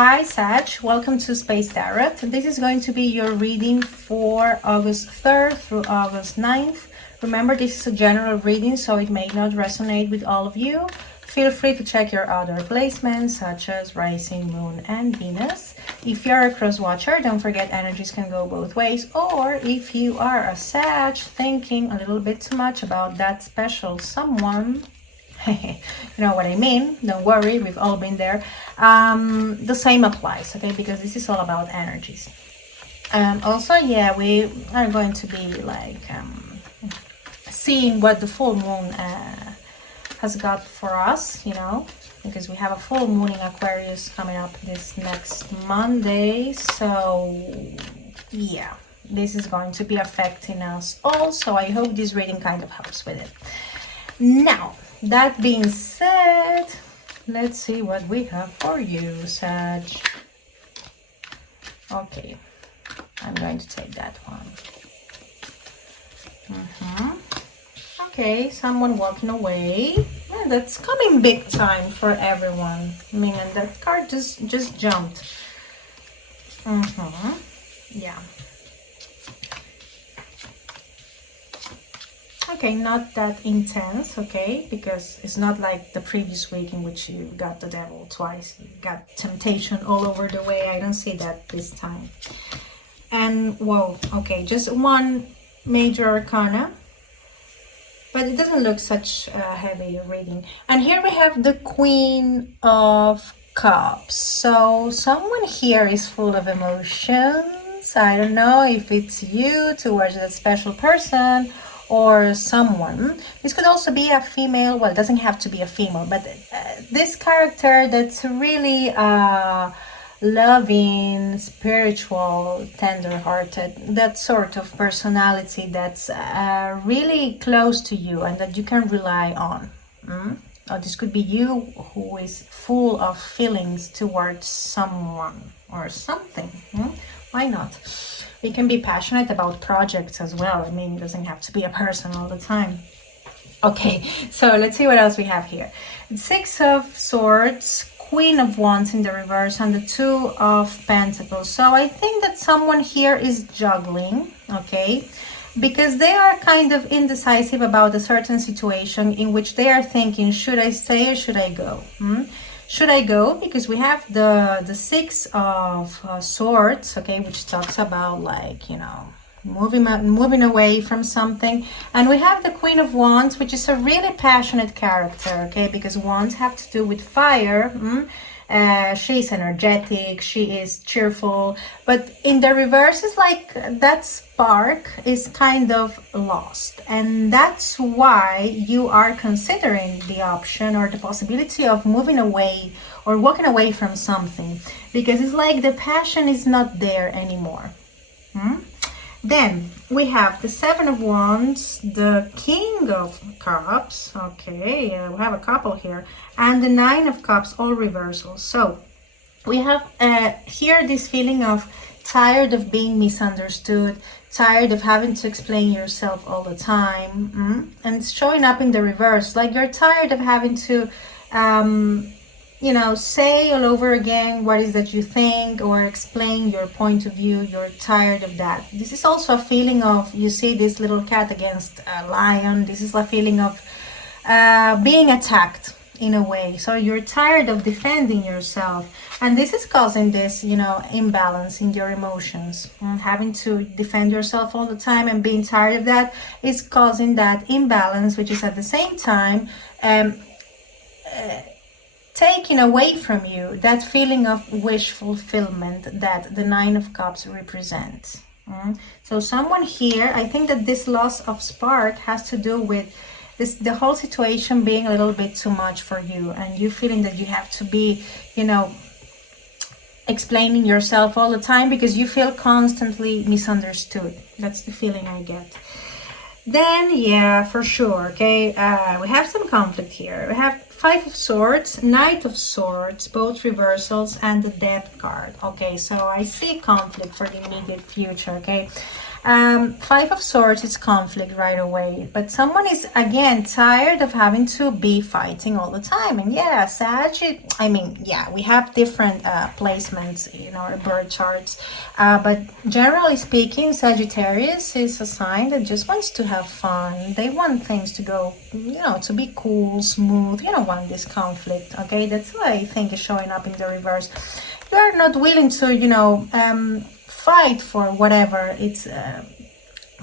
Hi Sag, welcome to Space Tarot. This is going to be your reading for August 3rd through August 9th. Remember, this is a general reading, so it may not resonate with all of you. Feel free to check your other placements, such as Rising, Moon, and Venus. If you're a cross watcher, don't forget energies can go both ways. Or if you are a Sag thinking a little bit too much about that special someone, you know what I mean, don't worry, we've all been there. The same applies, okay, because this is all about energies. Also, yeah, we are going to be like seeing what the full moon has got for us, you know, because we have a full moon in Aquarius coming up this next Monday. So yeah, this is going to be affecting us all, so I hope this reading kind of helps with it. Now, that being said, let's see what we have for you, Sag. Okay, I'm going to take that one. Okay, someone walking away. Yeah, that's coming big time for everyone. I mean, and that card just jumped. Yeah. Okay, not that intense, okay, because it's not like the previous week in which you got the devil twice, you got temptation all over the way. I don't see that this time. And whoa, okay, just one major arcana, but it doesn't look such a heavy reading. And here we have the Queen of Cups. So someone here is full of emotions. I don't know if it's you towards that special person or someone. This could also be a female. Well, it doesn't have to be a female, but this character that's really loving, spiritual, tender-hearted, that sort of personality that's really close to you and that you can rely on. Or this could be you who is full of feelings towards someone or something. Why not? You can be passionate about projects as well. I mean, it doesn't have to be a person all the time. Okay, so let's see what else we have here. Six of Swords, Queen of Wands in the reverse, and the Two of Pentacles. So I think that someone here is juggling, okay? Because they are kind of indecisive about a certain situation in which they are thinking, should I stay or should I go? Should I go? Because we have the Six of Swords, okay, which talks about, like, you know, moving away from something. And we have the Queen of Wands, which is a really passionate character, okay, because wands have to do with fire. She's energetic, she is cheerful, but in the reverse is like that spark is kind of lost, and that's why you are considering the option or the possibility of moving away or walking away from something, because it's like the passion is not there anymore. Then we have the Seven of Wands, the King of Cups, okay, we have a couple here, and the Nine of Cups, all reversals. So we have here this feeling of tired of being misunderstood, tired of having to explain yourself all the time, and it's showing up in the reverse, like you're tired of having to you know, say all over again what is that you think or explain your point of view. You're tired of that. This is also a feeling of, you see this little cat against a lion. This is a feeling of being attacked in a way. So you're tired of defending yourself. And this is causing this, you know, imbalance in your emotions. Having to defend yourself all the time and being tired of that is causing that imbalance, which is at the same time taking away from you that feeling of wish fulfillment that the Nine of Cups represents. So someone here, I think that this loss of spark has to do with the whole situation being a little bit too much for you, and you feeling that you have to be, you know, explaining yourself all the time because you feel constantly misunderstood. That's the feeling I get. Then, yeah, for sure, okay, we have some conflict here. We have Five of Swords, Knight of Swords, both reversals, and the Death card. Okay, so I see conflict for the immediate future, okay. Five of Swords is conflict right away, but someone is again tired of having to be fighting all the time. And yeah, we have different placements in our birth charts, but generally speaking, Sagittarius is a sign that just wants to have fun. They want things to go, to be cool, smooth. You don't want this conflict, okay? That's why I think is showing up in the reverse. You're not willing to, fight for whatever it's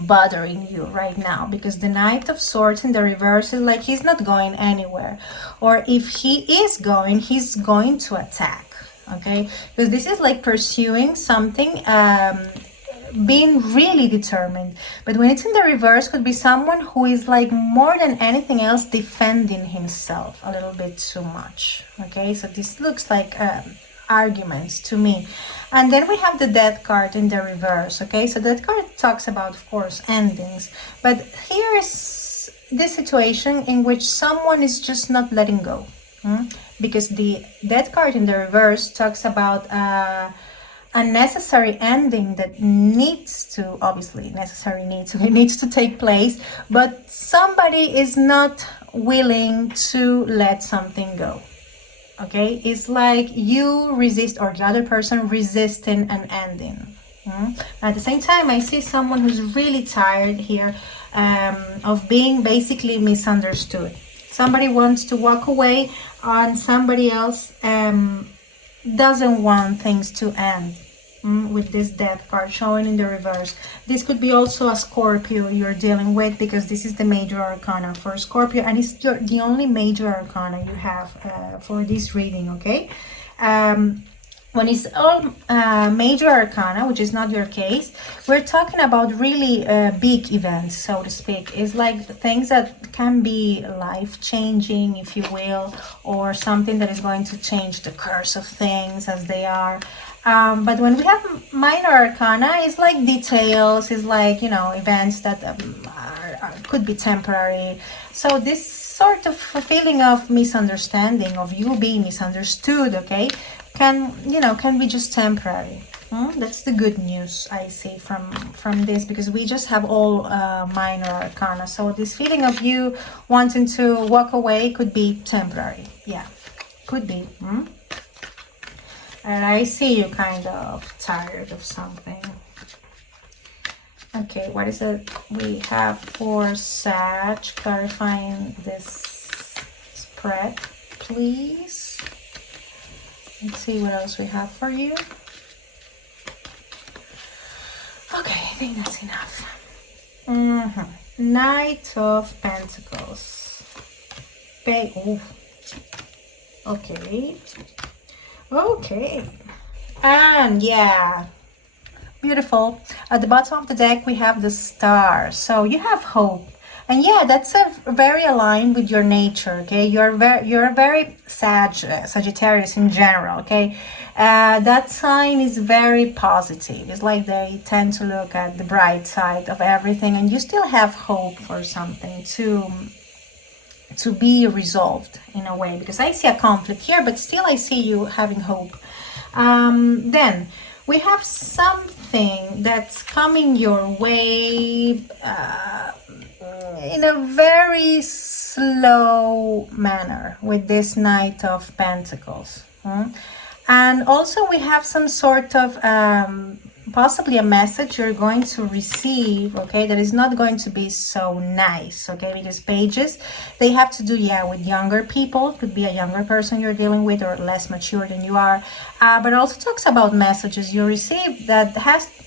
bothering you right now, because the Knight of Swords in the reverse is like he's not going anywhere, or if he is going, he's going to attack, okay? Because this is like pursuing something, being really determined. But when it's in the reverse, could be someone who is like more than anything else defending himself a little bit too much, okay? So this looks like arguments to me. And then we have the Death card in the reverse, okay? So that card talks about, of course, endings. But here is the situation in which someone is just not letting go. Because the Death card in the reverse talks about a necessary ending that needs to, obviously, it needs to take place. But somebody is not willing to let something go. Okay, it's like you resist, or the other person resisting an ending. At the same time, I see someone who's really tired here of being basically misunderstood. Somebody wants to walk away, and somebody else doesn't want things to end. With this Death card showing in the reverse. This could be also a Scorpio you're dealing with, because this is the major arcana for Scorpio, and it's the only major arcana you have for this reading, okay? When it's all major arcana, which is not your case, we're talking about really big events, so to speak. It's like things that can be life-changing, if you will, or something that is going to change the course of things as they are. But when we have minor arcana, it's like details, it's like, events that could be temporary. So this sort of feeling of misunderstanding, of you being misunderstood, okay, can be just temporary. That's the good news I see from this, because we just have all minor arcana. So this feeling of you wanting to walk away could be temporary. Yeah, could be. And I see you kind of tired of something. Okay, what is it we have for Sag? Clarifying this spread, please. Let's see what else we have for you. Okay, I think that's enough. Knight of Pentacles. Okay. And yeah, beautiful. At the bottom of the deck, we have the Star. So you have hope. And yeah, that's very aligned with your nature, okay? You're a very Sagittarius in general, okay? That sign is very positive. It's like they tend to look at the bright side of everything, and you still have hope for something to be resolved in a way, because I see a conflict here, but still I see you having hope. Then we have something that's coming your way in a very slow manner with this Knight of Pentacles. And also we have some sort of possibly a message you're going to receive, okay, that is not going to be so nice, okay, because pages, they have to do, with younger people. Could be a younger person you're dealing with, or less mature than you are, but also talks about messages you receive that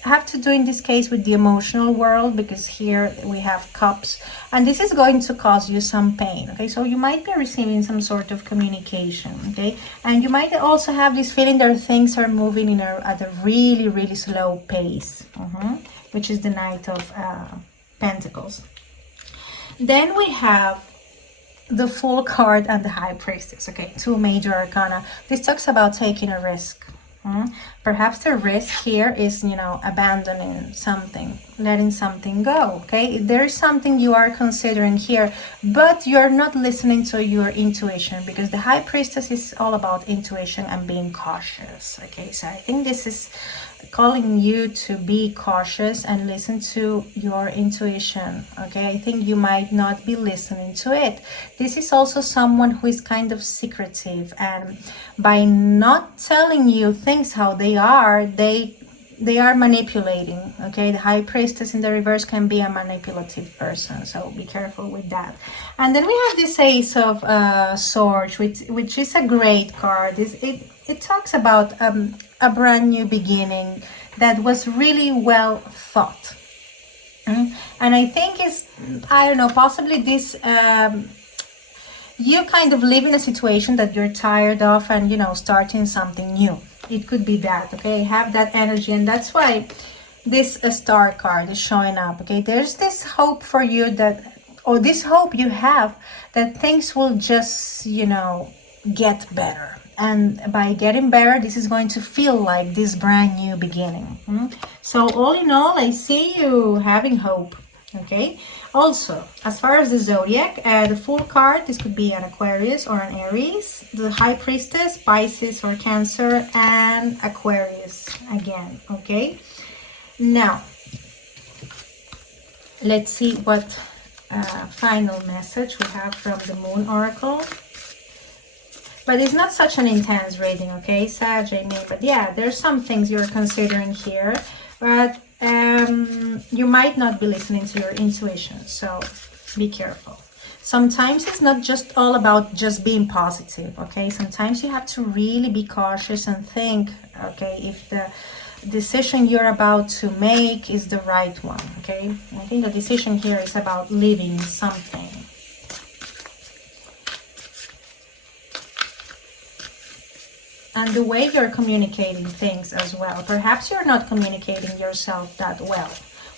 have to do in this case with the emotional world, because here we have cups, and this is going to cause you some pain, okay? So you might be receiving some sort of communication, okay? And you might also have this feeling that things are moving at a really, really slow pace, which is the Knight of Pentacles. Then we have the Fool card and the High Priestess, okay? Two major arcana. This talks about taking a risk. Perhaps the risk here is, abandoning something, letting something go, okay? There is something you are considering here, but you're not listening to your intuition, because the High Priestess is all about intuition and being cautious, okay? So I think this is calling you to be cautious and listen to your intuition, okay? I think you might not be listening to it. This is also someone who is kind of secretive, and by not telling you things how they are, they are manipulating, okay? The High Priestess in the reverse can be a manipulative person, so be careful with that. And then we have this Ace of Swords, which is a great card. It talks about a brand new beginning that was really well thought. And I think it's, I don't know, possibly this, you kind of live in a situation that you're tired of, and, you know, starting something new. It could be that, okay? Have that energy, and that's why this star card is showing up, okay? There's this hope for you that, or this hope you have that things will just, you know, get better. And by getting better, this is going to feel like this brand new beginning. So all in all, I see you having hope, okay? Also, as far as the zodiac, the full card, this could be an Aquarius or an Aries, the High Priestess, Pisces or Cancer, and Aquarius again, okay? Now, let's see what final message we have from the Moon Oracle. But it's not such an intense reading, okay, Sag, I mean, but yeah, there's some things you're considering here, but you might not be listening to your intuition, so be careful. Sometimes it's not just all about just being positive, okay? Sometimes you have to really be cautious and think, okay, if the decision you're about to make is the right one, okay? I think the decision here is about leaving something. And the way you're communicating things as well. Perhaps you're not communicating yourself that well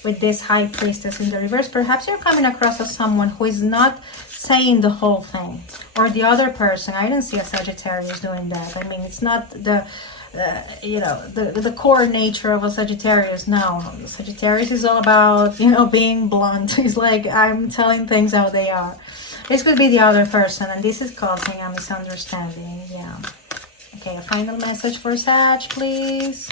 with this High Priestess in the reverse. Perhaps you're coming across as someone who is not saying the whole thing. Or the other person. I don't see a Sagittarius doing that. I mean, it's not the the core nature of a Sagittarius. No, Sagittarius is all about, you know, being blunt. It's like, I'm telling things how they are. This could be the other person, and this is causing a misunderstanding. Yeah. Okay, a final message for Sag, please.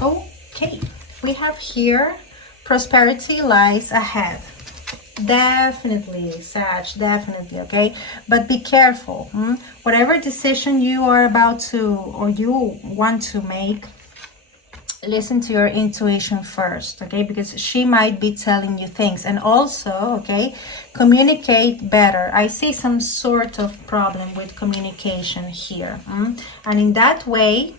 Oh. Okay, we have here, prosperity lies ahead. Definitely, Sag, definitely, okay? But be careful. Whatever decision you are about to, or you want to make, listen to your intuition first, okay? Because she might be telling you things. And also, okay, communicate better. I see some sort of problem with communication here. And in that way,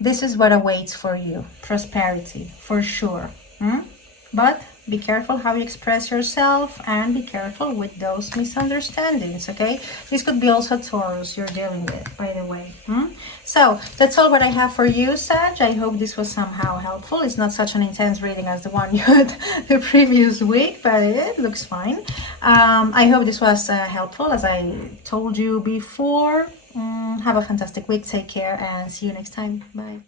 this is what awaits for you. Prosperity, for sure. But be careful how you express yourself, and be careful with those misunderstandings, okay? This could be also Taurus you're dealing with, by the way. So that's all what I have for you, Sag. I hope this was somehow helpful. It's not such an intense reading as the one you had the previous week, but it looks fine. I hope this was helpful, as I told you before. Have a fantastic week. Take care and see you next time. Bye.